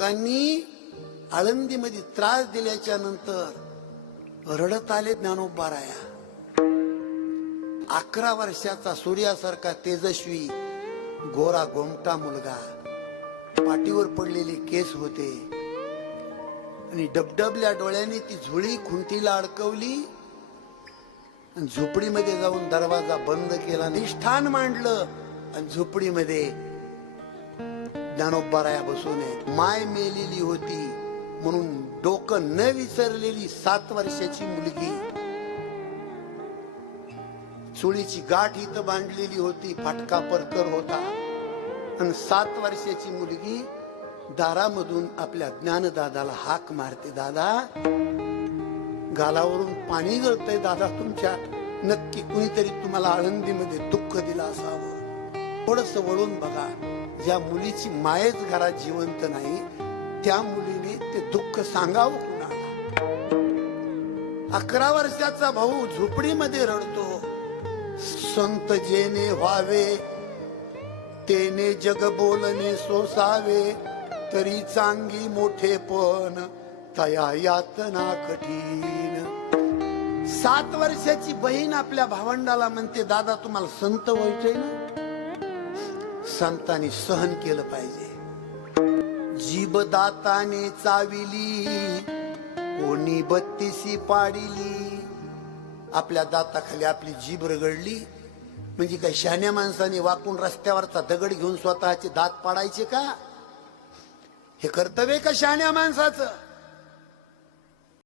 लोकांनी आळंदीमध्ये त्रास दिल्याच्या नंतर रडत आले ज्ञानोबाराया अकरा वर्षाचा सूर्यासारखा तेजस्वी गोरा गोमटा मुलगा. पाठीवर पडलेले केस होते. आणि डबडबल्या डोळ्याने ती झुळी खुंटीला अडकवली. आणि झोपडीमध्ये जाऊन दरवाजा बंद केला. निष्ठान मांडलं आणि झोपडीमध्ये ज्ञानोबाराया बसून माय मेलेली होती म्हणून डोकं न विसरलेली सात वर्षाची मुलगी. चुळीची गाठ इथं बांधलेली होती फाटका परकर होता. आणि सात वर्षाची मुलगी दारामधून आपल्या ज्ञानदादाला हाक मारते दादा गालावरून पाणी गळतंय दादा तुमच्या नक्की कुणीतरी तुम्हाला आळंदीमध्ये दुःख दिलं असावं. थोडस वळून बघा. ज्या मुलीची मायेच घरात जिवंत नाही त्या मुलीने ते दुःख सांगावं कुणाला? अकरा वर्षाचा भाऊ झोपडीमध्ये रडतो. संत जेने व्हावे तेने जग बोलणे सोसावे तरी चांगी मोठेपण तया यातना कठीण. सात वर्षाची बहीण आपल्या भावंडाला म्हणते दादा तुम्हाला संत व्हायचंय ना? संतांनी सहन केलं पाहिजे. जीबदाताने चाविली कोणी बत्तीसी पाडिली. आपल्या दाताखाली आपली जीभ रगडली. म्हणजे काय शहाण्या माणसाने वाकून रस्त्यावरचा दगड घेऊन स्वतःचे दात पाडायचे का? हे कर्तव्य का शहाण्या माणसाचं?